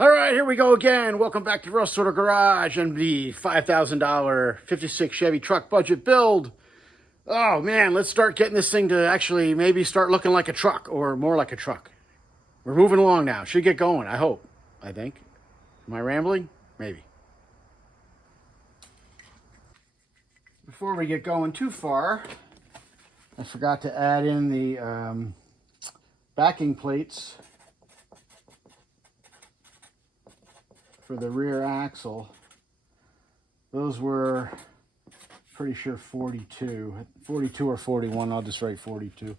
All right, here we go again. Welcome back to Rust Order Garage and the $5,000 56 Chevy truck budget build. Oh man, let's start getting this thing to actually maybe start looking like a truck or more like a truck. We're moving along now. Should get going, I hope. I think. Am I rambling? Maybe. Before we get going too far, I forgot to add in the backing plates for the rear axle. Those were pretty sure 42 or 41. I'll just write 42,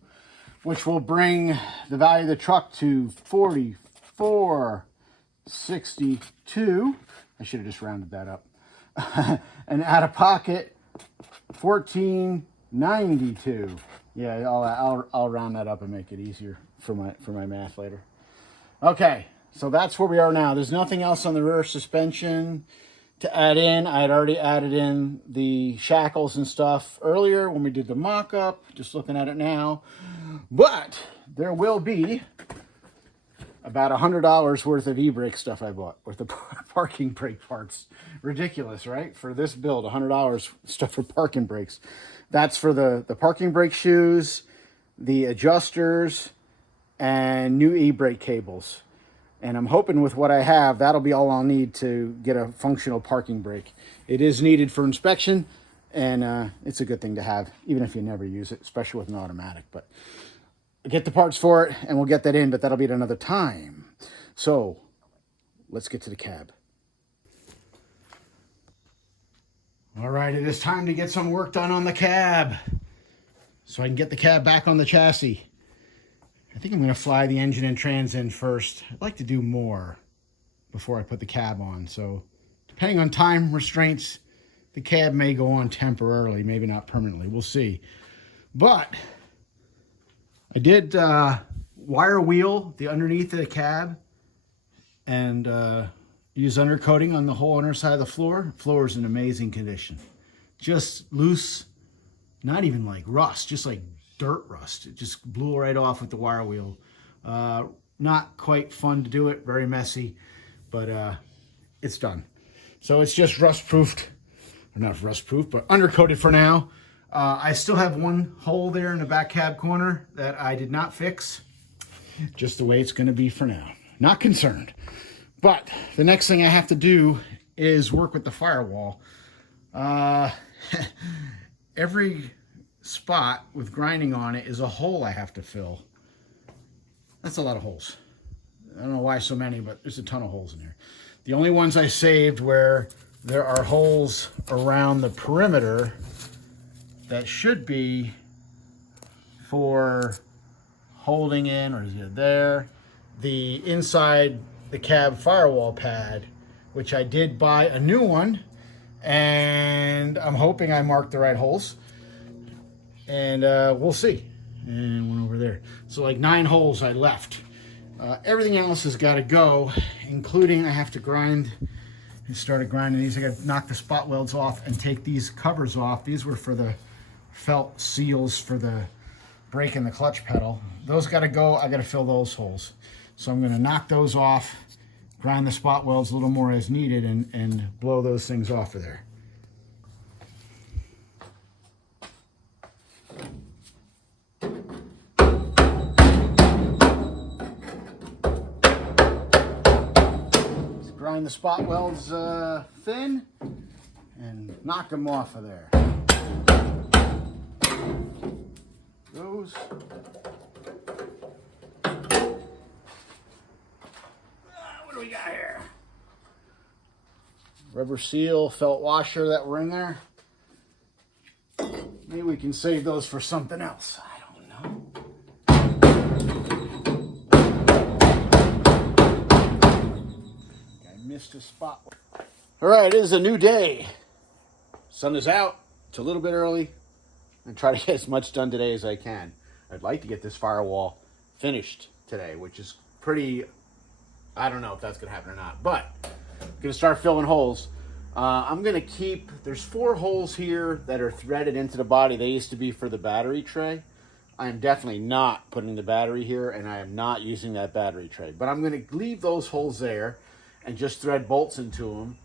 which will bring the value of the truck to 44.62. I should have just rounded that up. And out of pocket 14.92. Yeah, I'll round that up and make it easier for my math later. Okay, so that's where we are now. There's nothing else on the rear suspension to add in. I had already added in the shackles and stuff earlier when we did the mock-up, just looking at it now. But there will be about $100 worth of e-brake stuff I bought, with the parking brake parts. Ridiculous, right? For this build, $100 stuff for parking brakes. That's for the parking brake shoes, the adjusters, and new e-brake cables. And I'm hoping with what I have, that'll be all I'll need to get a functional parking brake. It is needed for inspection, and it's a good thing to have, even if you never use it, especially with an automatic. But get the parts for it, and we'll get that in, but that'll be at another time. So let's get to the cab. All right, it is time to get some work done on the cab so I can get the cab back on the chassis. I think I'm going to fly the engine and trans in first. I'd like to do more before I put the cab on. So depending on time restraints, the cab may go on temporarily, maybe not permanently. We'll see. But I did wire wheel the underneath of the cab and use undercoating on the whole underside of the floor. Floor is in amazing condition. Just loose, not even like rust, just like dirt rust. It just blew right off with the wire wheel. Not quite fun to do it, very messy, but it's done. So it's just rust proofed, or not rust proof, but undercoated for now. I still have one hole there in the back cab corner that I did not fix. Just the way it's going to be for now. Not concerned. But the next thing I have to do is work with the firewall. Every spot with grinding on it is a hole I have to fill. That's a lot of holes. I don't know why so many, but there's a ton of holes in here. The only ones I saved where there are holes around the perimeter that should be for holding in, or is it there, the inside the cab firewall pad, which I did buy a new one, and I'm hoping I marked the right holes. And we'll see. And one over there. So like 9 holes I left. Everything else has got to go, including I have to grind. I started grinding these. I got to knock the spot welds off and take these covers off. These were for the felt seals for the brake and the clutch pedal. Those got to go. I got to fill those holes. So I'm going to knock those off, grind the spot welds a little more as needed, and blow those things off of there. Grind the spot welds thin and knock them off of there. Those. What do we got here? Rubber seal, felt washer that were in there. Maybe we can save those for something else. I don't know. Missed a spot. All right, it is a new day. Sun is out. It's a little bit early. I'm trying to get as much done today as I can. I'd like to get this firewall finished today, which is pretty, I don't know if that's going to happen or not, but I'm going to start filling holes. I'm going to keep, there's 4 holes here that are threaded into the body. They used to be for the battery tray. I am definitely not putting the battery here, and I am not using that battery tray. But I'm going to leave those holes there. and just thread bolts into them,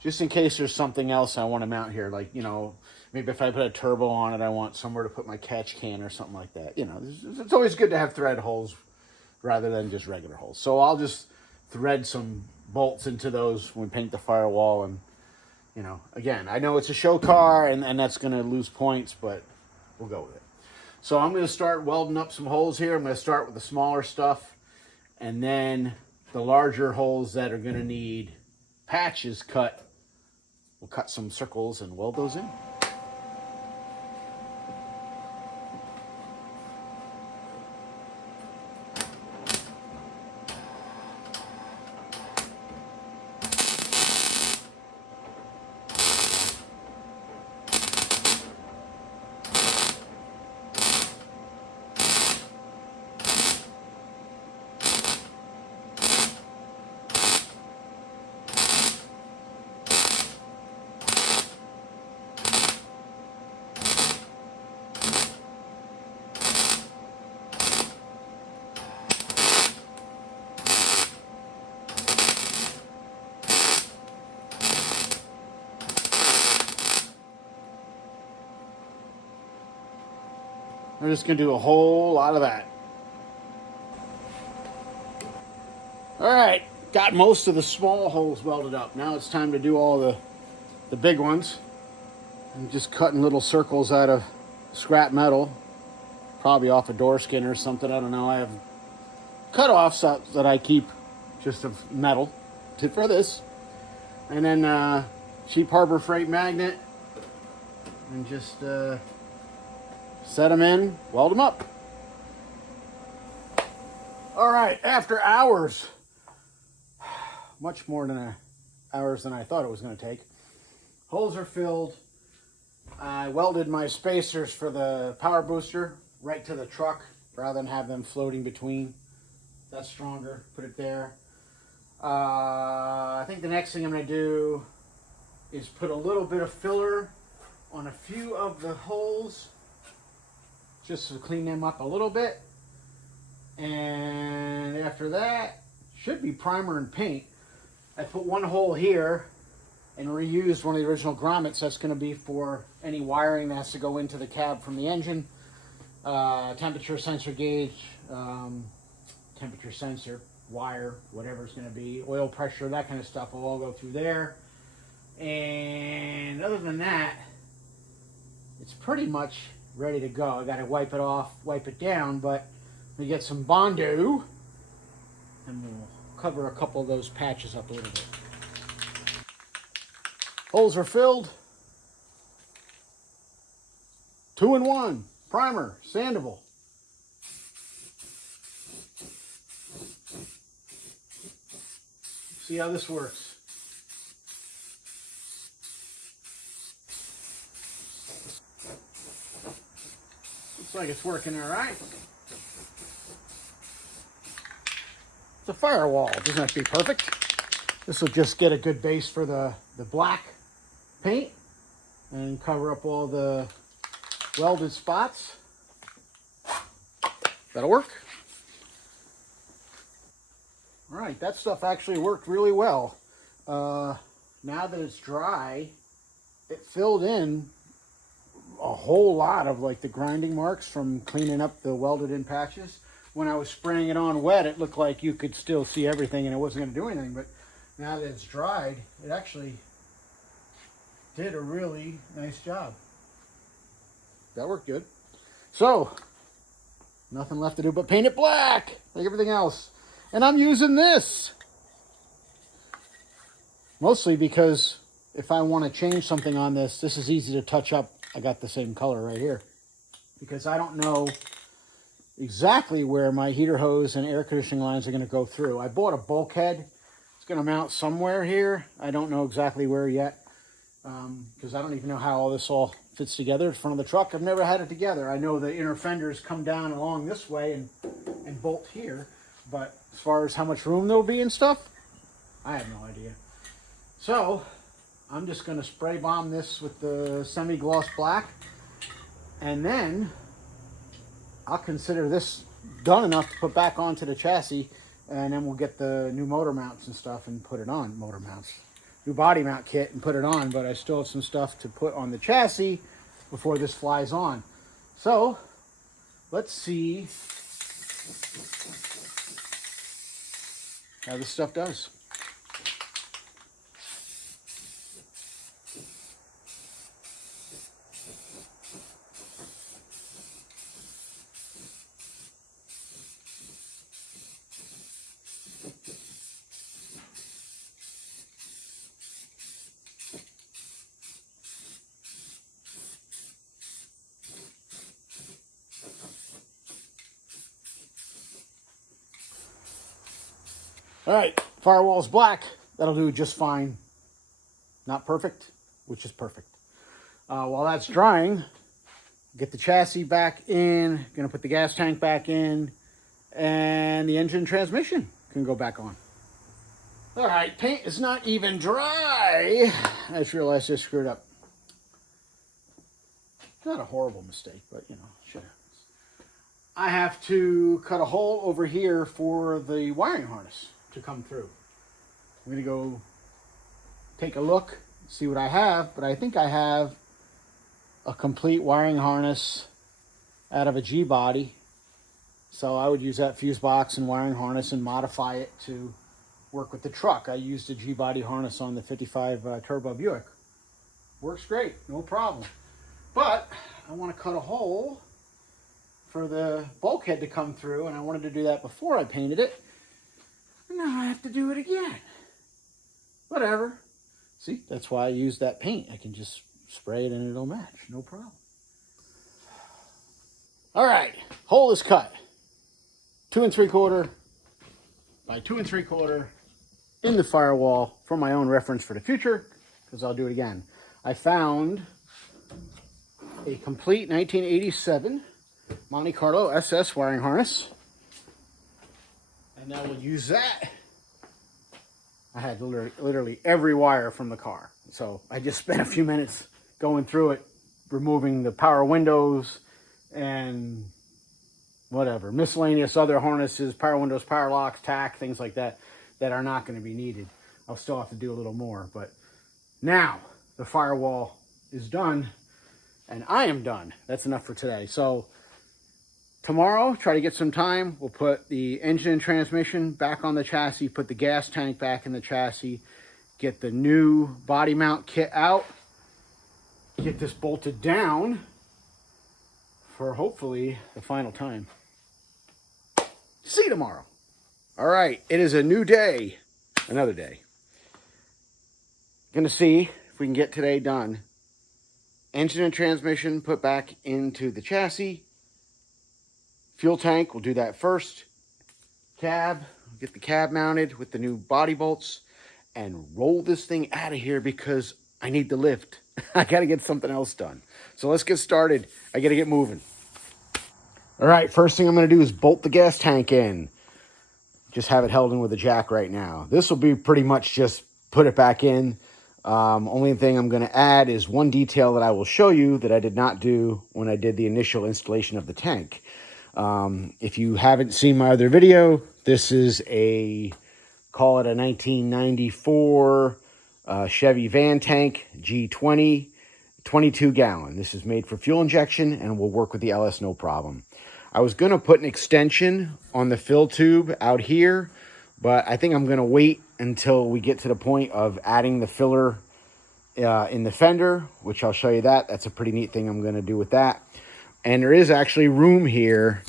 just in case there's something else I want to mount here. Like, you know, maybe if I put a turbo on it, I want somewhere to put my catch can or something like that. You know, it's always good to have thread holes rather than just regular holes. So I'll just thread some bolts into those when we paint the Firewall. And, you know, again, I know it's a show car and that's going to lose points, but we'll go with it. So I'm going to start welding up some holes here. I'm going to start with the smaller stuff, and then the larger holes that are going to need patches cut, we'll cut some circles and weld those in. I'm just going to do a whole lot of that. All right, got most of the small holes welded up. Now it's time to do all the big ones. I'm just cutting little circles out of scrap metal, probably off a door skin or something. I don't know. I have cut-offs that I keep just of metal for this. And then cheap Harbor Freight magnet, and just set them in, weld them up. All right, after hours, much more than hours than I thought it was going to take, holes are filled. I welded my spacers for the power booster right to the truck rather than have them floating between. That's stronger. Put it there. I think the next thing I'm going to do is put a little bit of filler on a few of the holes, just to clean them up a little bit. And after that, should be primer and paint. I put one hole here and reused one of the original grommets. That's going to be for any wiring that has to go into the cab from the engine. Temperature sensor gauge, temperature sensor, wire, whatever it's going to be, oil pressure, that kind of stuff will all go through there. And other than that, it's pretty much ready to go. I got to wipe it off, wipe it down, but we get some Bondo and we'll cover a couple of those patches up a little bit. Holes are filled. 2-in-1 primer, sandable. See how this works. Looks like it's working all right. It's a Firewall. It doesn't have to be perfect. This will just get a good base for the black paint and cover up all the welded spots. That'll work. All right, that stuff actually worked really well. Now that it's dry, it filled in a whole lot of like the grinding marks from cleaning up the welded in patches. When I was spraying it on wet, it looked like you could still see everything and it wasn't going to do anything. But now that it's dried, it actually did a really nice job. That worked good. So, nothing left to do but paint it black, like everything else. And I'm using this. Mostly because if I want to change something on this, this is easy to touch up. I got the same color right here. Because I don't know exactly where my heater hose and air conditioning lines are going to go through. I bought a bulkhead. It's going to mount somewhere here. I don't know exactly where yet. Because I don't even know how all this all fits together in front of the truck. I've never had it together. I know the inner fenders come down along this way and bolt here. But as far as how much room there will be and stuff, I have no idea. So, I'm just going to spray bomb this with the semi-gloss black. And then I'll consider this done enough to put back onto the chassis and then we'll get the new motor mounts and stuff and put it on. Motor mounts, new body mount kit and put it on, but I still have some stuff to put on the chassis before this flies on. So let's see how this stuff does. All right, Firewall's black. That'll do just fine. Not perfect, which is perfect. While that's drying, get the chassis back in. Gonna put the gas tank back in, and the engine and transmission can go back on. All right, paint is not even dry. I just realized I screwed up. Not a horrible mistake, but you know, shit happens. I have to cut a hole over here for the wiring harness to come through. I'm gonna go take a look, see what I have, but I think I have a complete wiring harness out of a G-body. So I would use that fuse box and wiring harness and modify it to work with the truck. I used a G-body harness on the 55 Turbo Buick. Works great, no problem. But I want to cut a hole for the bulkhead to come through, and I wanted to do that before I painted it. And now I have to do it again. Whatever. See, that's why I use that paint. I can just spray it and it'll match, no problem. All right, hole is cut. 2 3/4 by 2 3/4 in the Firewall for my own reference for the future, because I'll do it again. I found a complete 1987 Monte Carlo SS wiring harness, and I will use that. I had literally every wire from the car, so I just spent a few minutes going through it, removing the power windows and whatever miscellaneous other harnesses, power windows, power locks, tack, things like that that are not going to be needed. I'll still have to do a little more, but now the Firewall is done and I am done. That's enough for today. So tomorrow, try to get some time. We'll put the engine and transmission back on the chassis, put the gas tank back in the chassis, get the new body mount kit out, get this bolted down for hopefully the final time. See you tomorrow. All right, it is a new day, another day. Gonna see if we can get today done. Engine and transmission put back into the chassis. Fuel tank, we'll do that first. Cab, get the cab mounted with the new body bolts and roll this thing out of here because I need the lift. I gotta get something else done. So let's get started. I gotta get moving. All right, first thing I'm gonna do is bolt the gas tank in. Just have it held in with a jack right now. This will be pretty much just put it back in. Only thing I'm gonna add is one detail that I will show you that I did not do when I did the initial installation of the tank. If you haven't seen my other video, this is call it a 1994 Chevy van tank, G20, 22 gallon. This is made for fuel injection and will work with the LS no problem. I was going to put an extension on the fill tube out here, but I think I'm going to wait until we get to the point of adding the filler in the fender, which I'll show you that. That's a pretty neat thing I'm going to do with that. And there is actually room here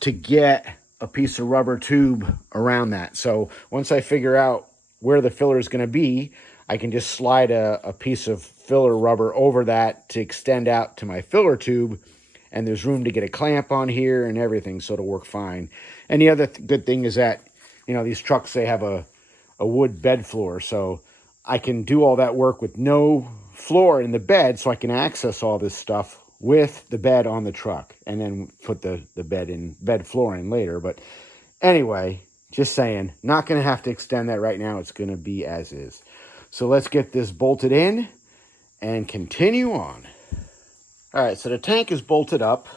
to get a piece of rubber tube around that. So once I figure out where the filler is going to be, I can just slide a piece of filler rubber over that to extend out to my filler tube. And there's room to get a clamp on here and everything, so it'll work fine. And the other good thing is that, you know, these trucks, they have a wood bed floor. So I can do all that work with no floor in the bed, so I can access all this stuff with the bed on the truck and then put the bed floor in later. But anyway, just saying, not going to have to extend that right now. It's going to be as is. So let's get this bolted in and continue on. All right, so the tank is bolted up.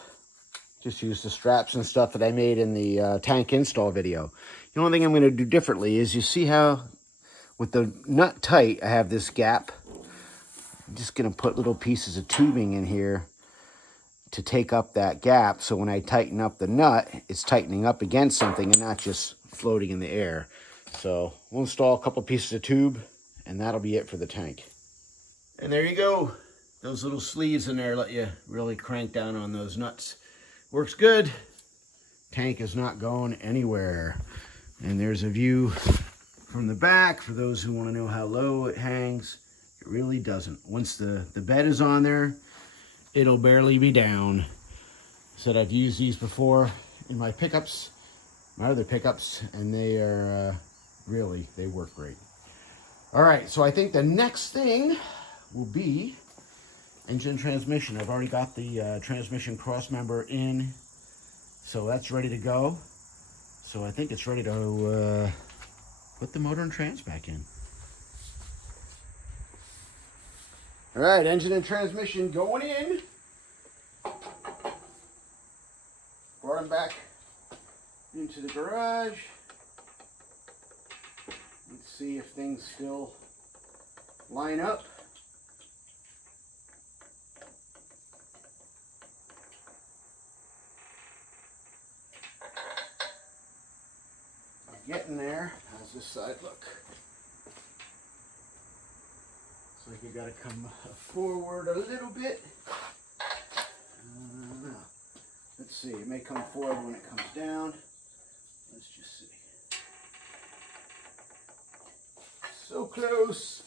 Just use the straps and stuff that I made in the tank install video. The only thing I'm going to do differently is, you see how with the nut tight, I have this gap. I'm just going to put little pieces of tubing in here to take up that gap, so when I tighten up the nut, it's tightening up against something and not just floating in the air. So we'll install a couple pieces of tube, and that'll be it for the tank. And there you go. Those little sleeves in there let you really crank down on those nuts. Works good. Tank is not going anywhere. And there's a view from the back for those who want to know how low it hangs. It really doesn't. Once the bed is on there, it'll barely be down. Said I've used these before in my pickups, my other pickups, and they are really, they work great. All right, so I think the next thing will be engine transmission. I've already got the transmission cross member in, so that's ready to go. So I think it's ready to put the motor and trans back in. All right, engine and transmission going in. Brought them back into the garage. Let's see if things still line up. Getting there. How's this side look? Looks like you gotta come forward a little bit. Let's see, it may come forward when it comes down. Let's just see. So close.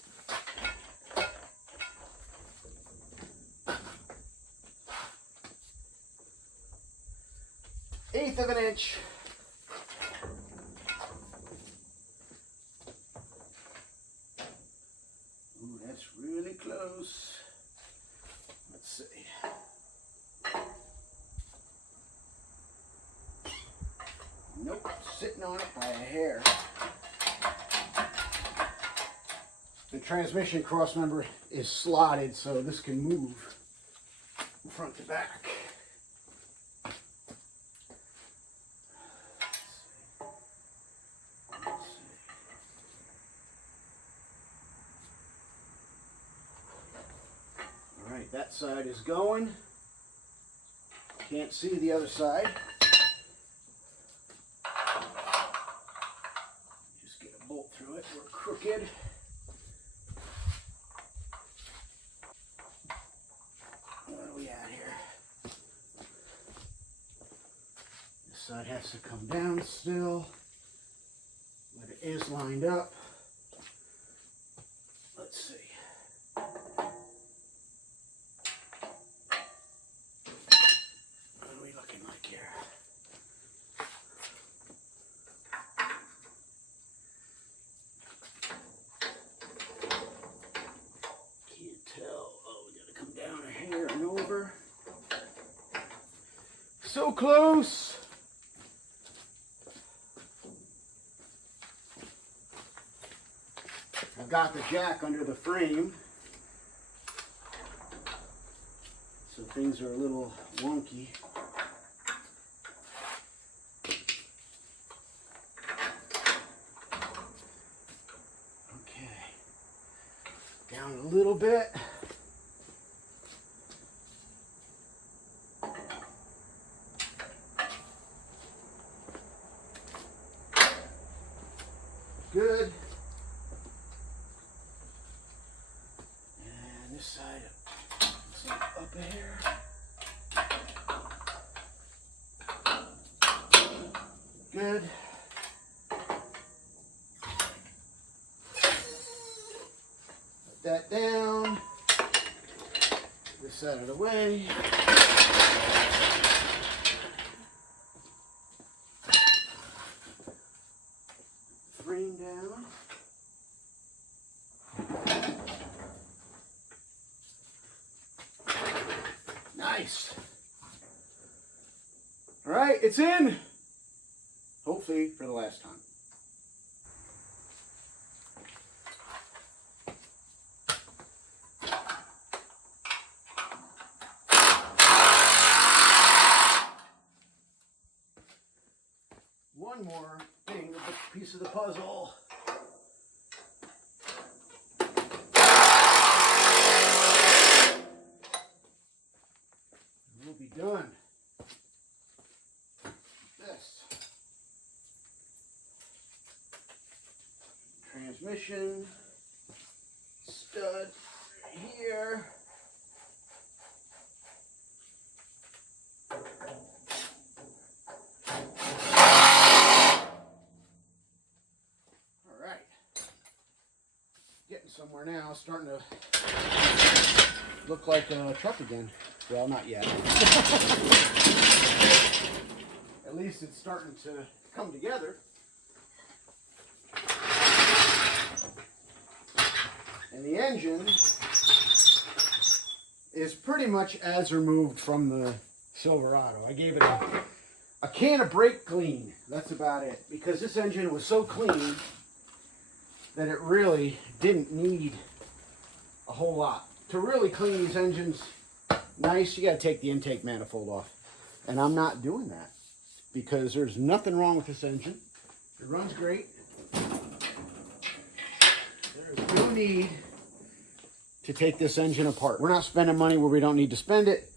Eighth of an inch. Ooh, that's really close. Let's see. Nope, sitting on it by a hair. The transmission cross member is slotted, so this can move front to back. All right, that side is going. Can't see the other side. Just get a bolt through it. We're crooked. What are we at here? This side has to come down still, but it is lined up. Let's see. What are we looking like here? Can't tell. Oh, we gotta come down a hair and over. So close. I've got the jack under the frame, so things are a little wonky. Okay, down a little bit. Good. And this side, let's see, up a hair. Good. Put that down. This side of the way. Frame down. Nice. All right, it's in. Hopefully for the last time. One more thing of the piece of the puzzle. We'll be done. This transmission stud here. All right, getting somewhere now. Starting to look like a truck again. Well, not yet. At least it's starting to come together. And the engine is pretty much as removed from the Silverado. I gave it a can of brake clean. That's about it. Because this engine was so clean that it really didn't need a whole lot. To really clean these engines nice, you got to take the intake manifold off. And I'm not doing that because there's nothing wrong with this engine. It runs great. There's no need to take this engine apart. We're not spending money where we don't need to spend it.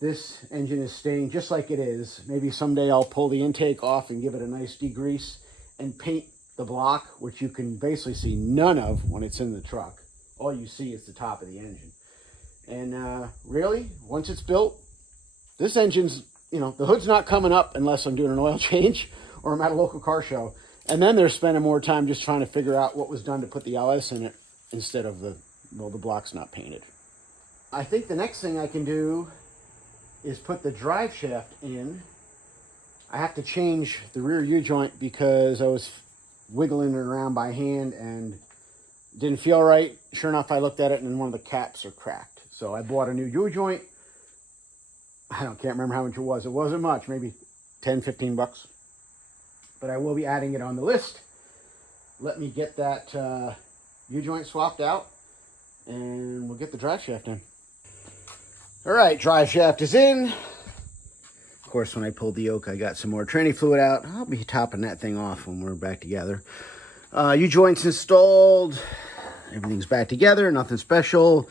This engine is staying just like it is. Maybe someday I'll pull the intake off and give it a nice degrease and paint the block, which you can basically see none of when it's in the truck. All you see is the top of the engine. And really, once it's built, this engine's, you know, the hood's not coming up unless I'm doing an oil change or I'm at a local car show. And then they're spending more time just trying to figure out what was done to put the LS in it instead of the block's not painted. I think the next thing I can do is put the drive shaft in. I have to change the rear U-joint because I was wiggling it around by hand and didn't feel right. Sure enough, I looked at it and one of the caps are cracked. So I bought a new U-joint. Can't remember how much it was. It wasn't much, maybe 10, 15 bucks. But I will be adding it on the list. Let me get that U-joint swapped out and we'll get the drive shaft in. All right, drive shaft is in. Of course, when I pulled the yoke, I got some more tranny fluid out. I'll be topping that thing off when we're back together. U-joint's installed. Everything's back together, nothing special.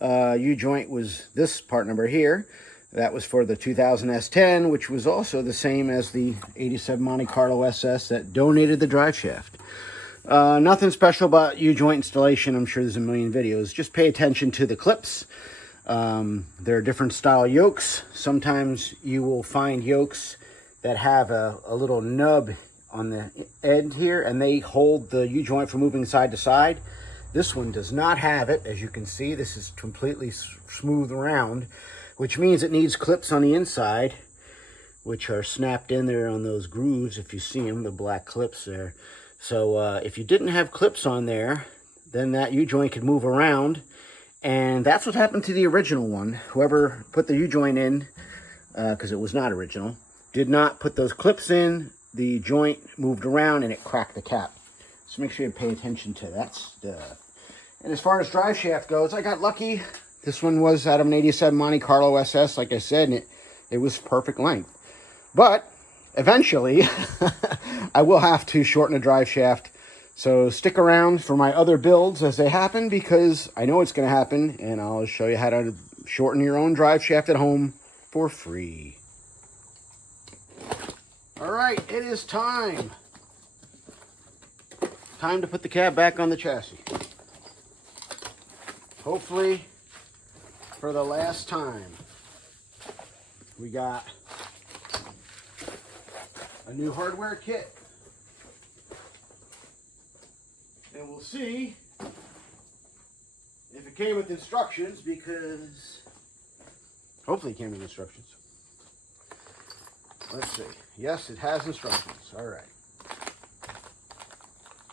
U-joint was this part number here. That was for the 2000 S10, which was also the same as the 87 Monte Carlo SS that donated the drive shaft. Nothing special about U-joint installation. I'm sure there's a million videos. Just pay attention to the clips. There are different style yokes. Sometimes you will find yokes that have a little nub on the end here, and they hold the U-joint from moving side to side. This one does not have it. As you can see, this is completely smooth around, which means it needs clips on the inside, which are snapped in there on those grooves, if you see them, the black clips there. So if you didn't have clips on there, then that U-joint could move around, and that's what happened to the original one. Whoever put the U-joint in, because it was not original, did not put those clips in. The joint moved around and it cracked the cap. So make sure you pay attention to that stuff. And as far as drive shaft goes, I got lucky. This one was out of an 87 Monte Carlo SS, like I said, and it was perfect length. But eventually, I will have to shorten the drive shaft. So stick around for my other builds as they happen, because I know it's going to happen, and I'll show you how to shorten your own drive shaft at home for free. All right, it is time. Time to put the cab back on the chassis. Hopefully, for the last time. We got a new hardware kit. And we'll see if it came with instructions, because hopefully it came with instructions. Let's see. Yes, it has instructions. All right.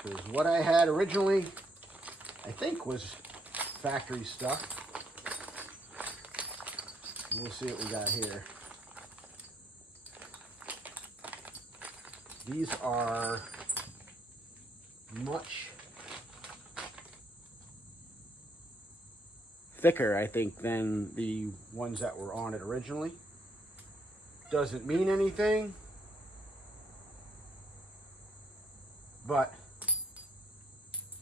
Because what I had originally, I think, was factory stuff. We'll see what we got here. These are much thicker, I think, than the ones that were on it originally. Doesn't mean anything. but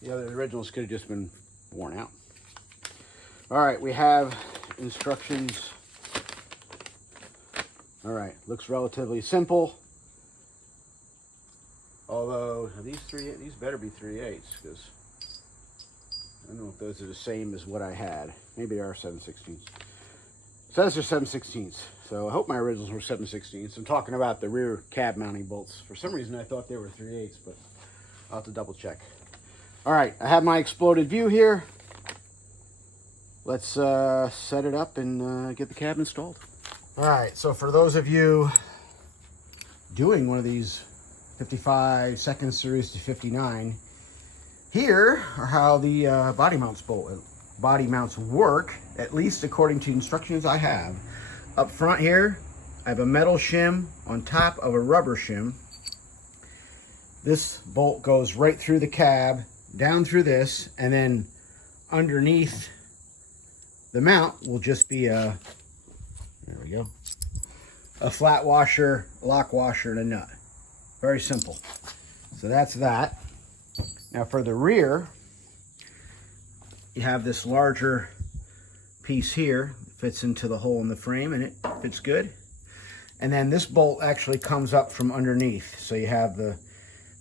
the other originals could have just been worn out. All right, we have instructions. All right, looks relatively simple. Although these better be 3/8, because I don't know if those are the same as what I had. Maybe they are 7/16. Says they're 7/16. So I hope my originals were 7/16. I'm talking about the rear cab mounting bolts. For some reason I thought they were 3/8, but I'll have to double check. All right, I have my exploded view here. Let's set it up and get the cab installed. All right, so for those of you doing one of these 55 second series to 59, here are how the body mounts work, at least according to instructions I have. Up front here, I have a metal shim on top of a rubber shim. This bolt goes right through the cab, down through this, and then underneath the mount will just be a, there we go, a flat washer, lock washer, and a nut. Very simple. So that's that. Now for the rear, you have this larger piece here. It fits into the hole in the frame and it fits good. And then this bolt actually comes up from underneath. So you have the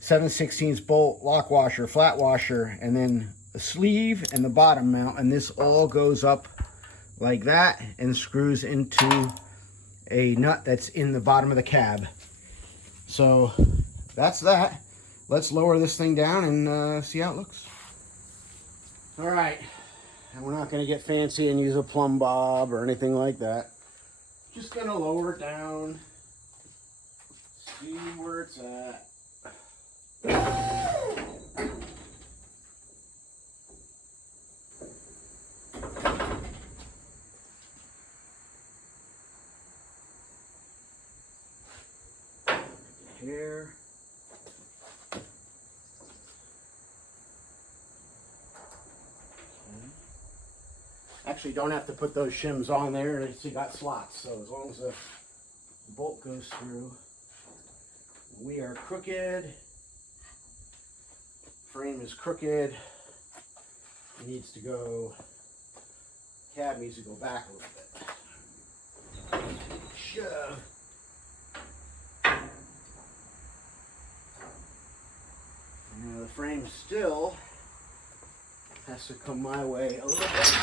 7/16 bolt, lock washer, flat washer, and then the sleeve and the bottom mount. And this all goes up like that and screws into a nut that's in the bottom of the cab. So that's that. Let's lower this thing down and see how it looks. All right, and we're not gonna get fancy and use a plumb bob or anything like that. Just gonna lower it down, see where it's at. Here. Actually, don't have to put those shims on there. It's got slots, so as long as the bolt goes through. We are crooked. Frame is crooked. It needs to go. Cab needs to go back a little bit. Shove. Now the frame still has to come my way a little bit.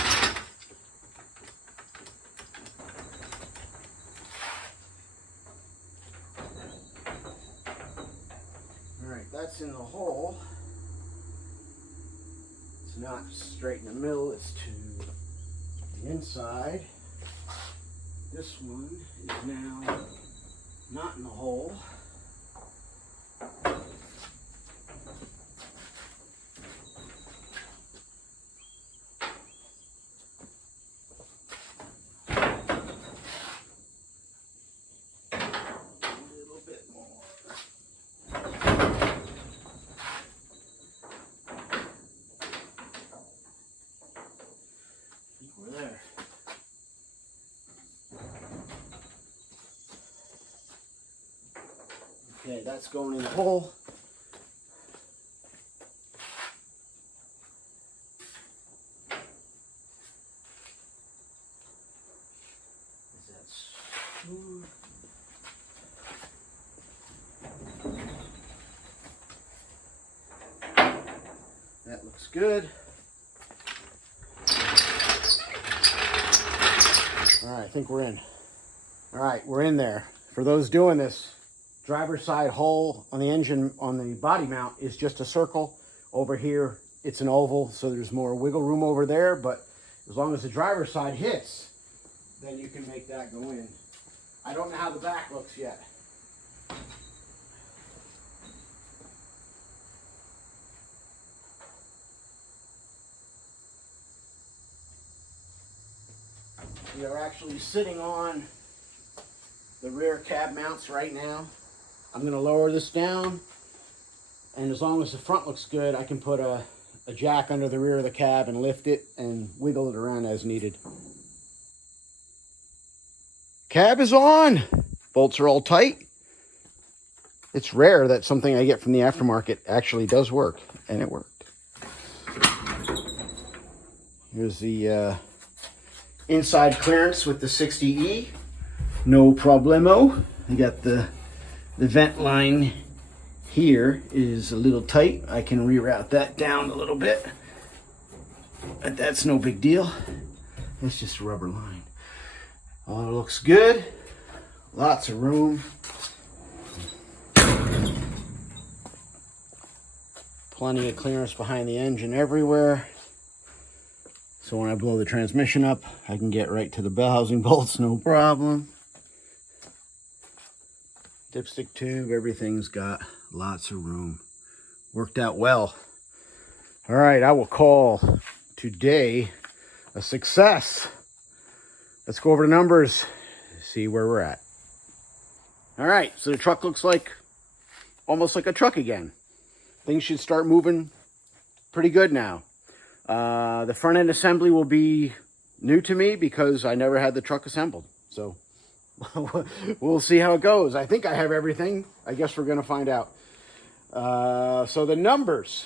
Alright, that's in the hole. It's not straight in the middle, it's to the inside. This one is now not in the hole. Okay, that's going in the hole. Is that smooth? That looks good. All right, I think we're in. All right, we're in there. For those doing this, driver's side hole on the engine, on the body mount, is just a circle. Over here, it's an oval, so there's more wiggle room over there, but as long as the driver's side hits, then you can make that go in. I don't know how the back looks yet. We are actually sitting on the rear cab mounts right now. I'm going to lower this down, and as long as the front looks good, I can put a jack under the rear of the cab and lift it and wiggle it around as needed. Cab is on. Bolts are all tight. It's rare that something I get from the aftermarket actually does work, and it worked. Here's the inside clearance with the 60E. No problemo. You got the vent line here is a little tight. I can reroute that down a little bit, but that's no big deal. It's just a rubber line. All looks good. Lots of room. Plenty of clearance behind the engine everywhere. So when I blow the transmission up, I can get right to the bell housing bolts, no problem. Dipstick tube, everything's got lots of room. Worked out well. All right, I will call today a success. Let's go over the numbers, see where we're at. All right, so the truck looks like almost like a truck again. Things should start moving pretty good now. The front end assembly will be new to me because I never had the truck assembled. So we'll see how it goes. I think I have everything. I guess we're going to find out. So the numbers.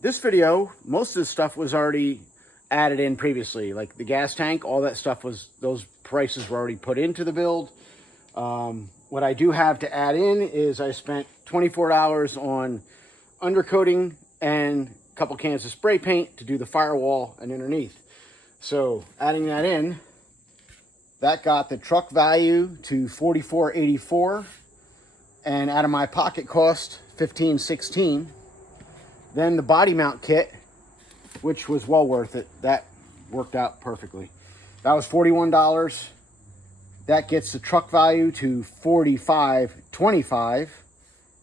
This video, most of the stuff was already added in previously. Like the gas tank, all that stuff was, those prices were already put into the build. What I do have to add in is I spent $24 on undercoating and a couple cans of spray paint to do the firewall and underneath. So adding that in, that got the truck value to $44.84, and out of my pocket cost $15.16. Then the body mount kit, which was well worth it, that worked out perfectly. That was $41. That gets the truck value to $45.25,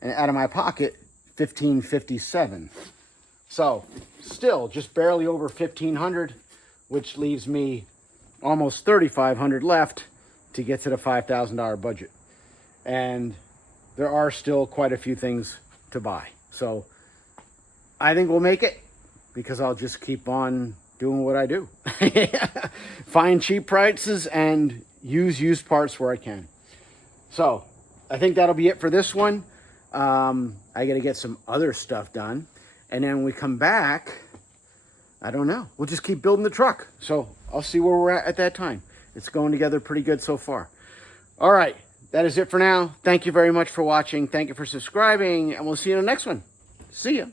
and out of my pocket $15.57. So still just barely over $1,500, which leaves me almost $3,500 left to get to the $5,000 budget. And there are still quite a few things to buy. So I think we'll make it, because I'll just keep on doing what I do. Find cheap prices and use used parts where I can. So I think that'll be it for this one. I got to get some other stuff done. And then when we come back, I don't know. We'll just keep building the truck. So I'll see where we're at that time. It's going together pretty good so far. All right. That is it for now. Thank you very much for watching. Thank you for subscribing. And we'll see you in the next one. See ya.